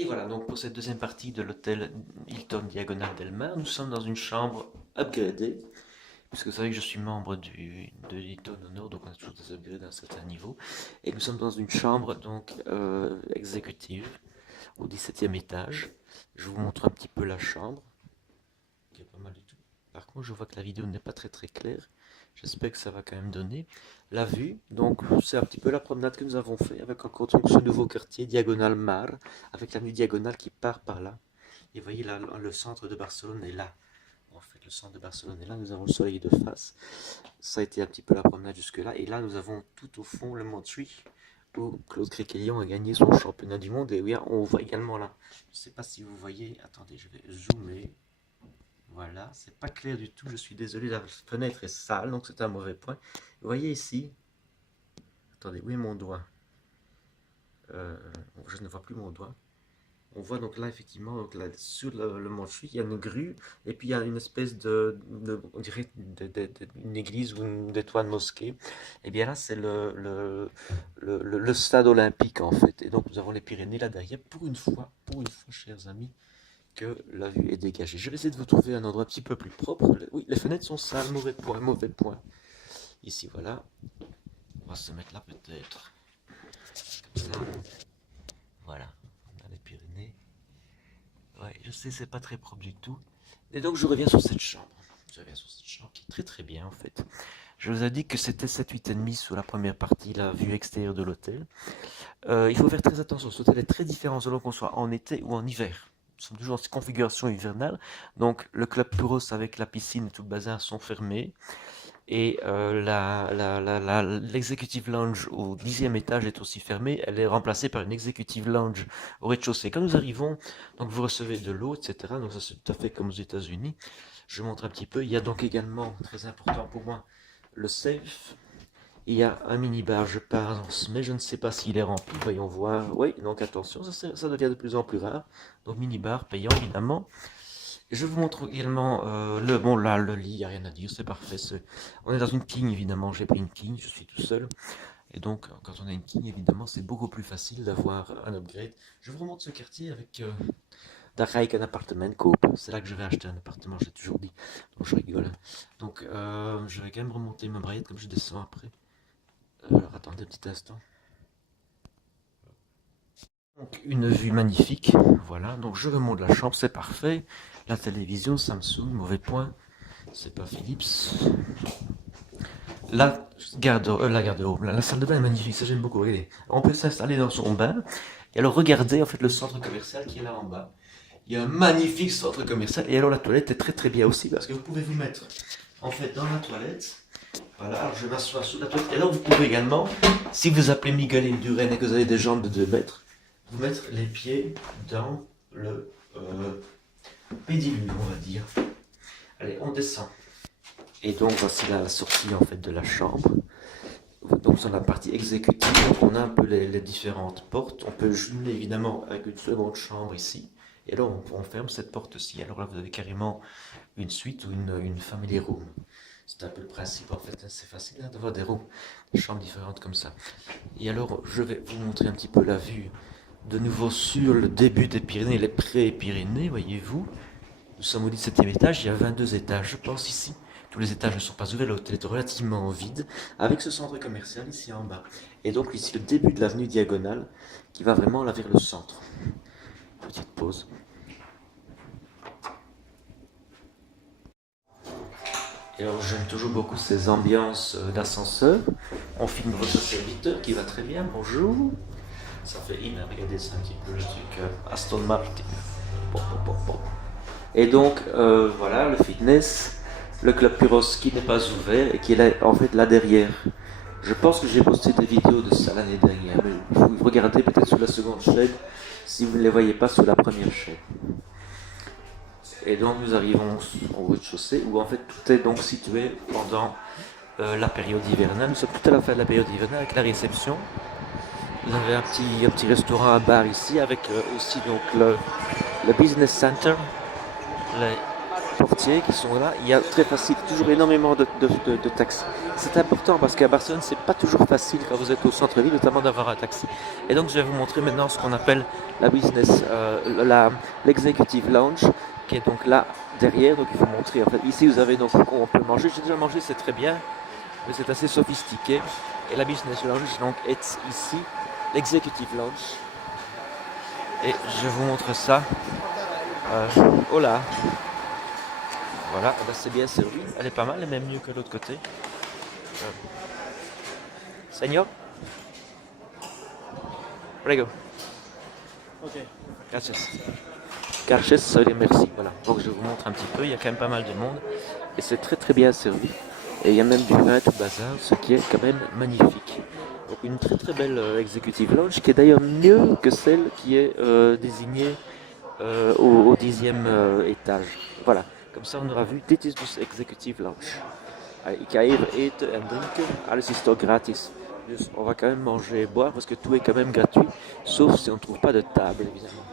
Et voilà, donc pour cette deuxième partie de l'hôtel Hilton Diagonale Del Mar, nous sommes dans une chambre upgradée, puisque vous savez que je suis membre de Hilton Honor, donc on a toujours des upgrades à un certain niveau. Et nous sommes dans une chambre donc exécutive au 17e étage. Je vous montre un petit peu la chambre, qui est pas mal du tout. Par contre, je vois que la vidéo n'est pas très très claire. J'espère que ça va quand même donner la vue. Donc, c'est un petit peu la promenade que nous avons fait avec encore donc, ce nouveau quartier, Diagonal Mar, avec l'avenue Diagonale qui part par là. Et vous voyez, là, le centre de Barcelone est là. En fait, le centre de Barcelone est là. Nous avons le soleil de face. Ça a été un petit peu la promenade jusque-là. Et là, nous avons tout au fond le Montjuïc, où Claude Créquellion a gagné son championnat du monde. Et oui, on voit également là. Je ne sais pas si vous voyez. Attendez, je vais zoomer. Voilà, c'est pas clair du tout, je suis désolé, la fenêtre est sale, donc c'est un mauvais point. Vous voyez ici, attendez, où est mon doigt? Euh, je ne vois plus mon doigt. On voit donc là, effectivement, donc là, sur le Montjuïc, il y a une grue, et puis il y a une espèce on dirait une église ou des toits de mosquée. Et bien là, c'est le stade olympique, en fait. Et donc nous avons les Pyrénées là derrière, pour une fois, chers amis, que la vue est dégagée. Je vais essayer de vous trouver un endroit un petit peu plus propre. Oui, les fenêtres sont sales, mauvais point, mauvais point. Ici, voilà. On va se mettre là peut-être. Comme ça. Voilà. On a les Pyrénées. Ouais, je sais, c'est pas très propre du tout. Et donc, je reviens sur cette chambre. Je reviens sur cette chambre qui est très très bien en fait. Je vous ai dit que c'était 7, 8,5 sur la première partie, la vue extérieure de l'hôtel. Il faut faire très attention, cet hôtel est très différent selon qu'on soit en été ou en hiver. Nous sommes toujours en configuration hivernale, donc le club Puros avec la piscine et tout le bazar sont fermés. Et l'executive lounge au 10e étage est aussi fermée. Elle est remplacée par une executive lounge au rez-de-chaussée. Quand nous arrivons, donc vous recevez de l'eau, etc. Donc ça c'est tout à fait comme aux États-Unis. Je montre un petit peu. Il y a donc également, très important pour moi, le safe. Il y a un minibar, je pense, mais je ne sais pas s'il est rempli. Voyons voir. Oui, donc attention, ça devient de plus en plus rare. Donc minibar payant évidemment. Je vous montre également bon là le lit, il n'y a rien à dire, c'est parfait. On est dans une king évidemment, j'ai pris une king, je suis tout seul. Et donc quand on a une king évidemment c'est beaucoup plus facile d'avoir un upgrade. Je vous remonte ce quartier avec un appartement coop. C'est là que je vais acheter un appartement, j'ai toujours dit. Donc je rigole. Donc je vais quand même remonter ma braillette comme je descends après. Alors attendez un petit instant. Donc une vue magnifique, voilà. Donc je remonte la chambre, c'est parfait. La télévision Samsung, mauvais point. C'est pas Philips. La garde-robe, la salle de bain est magnifique, ça j'aime beaucoup. Regardez, on peut s'installer dans son bain. Et alors regardez en fait le centre commercial qui est là en bas. Il y a un magnifique centre commercial. Et alors la toilette est très très bien aussi parce que vous pouvez vous mettre en fait dans la toilette. Voilà, alors je m'assois sous la toilette. Et alors vous pouvez également, si vous appelez Miguel Indurain et que vous avez des jambes de 2 mètres, vous mettre les pieds dans le pédiluve, on va dire. Allez, on descend. Et donc voici la sortie en fait de la chambre. Donc sur la partie exécutive, on a un peu les différentes portes. On peut jumeler évidemment avec une seconde chambre ici. Et alors on ferme cette porte-ci. Alors là vous avez carrément une suite ou une family room. C'est un peu le principe en fait. C'est facile hein, d'avoir des chambres différentes comme ça. Et alors je vais vous montrer un petit peu la vue de nouveau sur le début des Pyrénées, les pré-Pyrénées, voyez-vous. Nous sommes au 17e étage, il y a 22 étages, je pense, ici. Tous les étages ne sont pas ouverts, l'hôtel est relativement vide, avec ce centre commercial ici en bas. Et donc ici, le début de l'avenue Diagonale, qui va vraiment là vers le centre. Petite pause. Et alors, j'aime toujours beaucoup ces ambiances d'ascenseur. On filme votre serviteur qui va très bien, bonjour. Ça fait regardez, c'est un petit peu le truc Aston Martin. Bon, bon, bon, bon. Et donc, voilà, le fitness, le club Puros qui n'est pas ouvert et qui est là, en fait là derrière. Je pense que j'ai posté des vidéos de ça l'année dernière, mais vous regardez peut-être sur la seconde chaîne si vous ne les voyez pas sur la première chaîne. Et donc nous arrivons au rez-de-chaussée où en fait tout est donc situé pendant la période hivernale. Nous sommes tout à la fin de la période hivernale avec la réception. Vous avez un petit restaurant, un bar ici avec aussi donc le business center, portiers qui sont là. Il y a très facile, toujours énormément de taxis. C'est important parce qu'à Barcelone, c'est pas toujours facile quand vous êtes au centre-ville, notamment d'avoir un taxi. Et donc, je vais vous montrer maintenant ce qu'on appelle la business, l'executive lounge, qui est donc là derrière. Donc, il faut montrer. En fait, ici, vous avez donc on peut manger. J'ai déjà mangé, c'est très bien, mais c'est assez sophistiqué. Et la business lounge donc est ici, l'executive lounge. Et je vous montre ça. Oh là. Voilà, c'est bien servi. Elle est pas mal, elle est même mieux que l'autre côté. Señor? Prego. Ok. Gracias. Gracias, ça veut dire merci. Voilà. Donc je vous montre un petit peu, il y a quand même pas mal de monde. Et c'est très très bien servi. Et il y a même du vin tout bazar, ce qui est quand même magnifique. Donc une très très belle executive lounge qui est d'ailleurs mieux que celle qui est désignée au 10e étage. Voilà. Comme ça, on aura vu, dit is dus executive lounge. Ik ga even eten en drinken. Alles is toch gratis. Dus on va quand même manger et boire parce que tout est quand même gratuit. Sauf si on ne trouve pas de table, évidemment.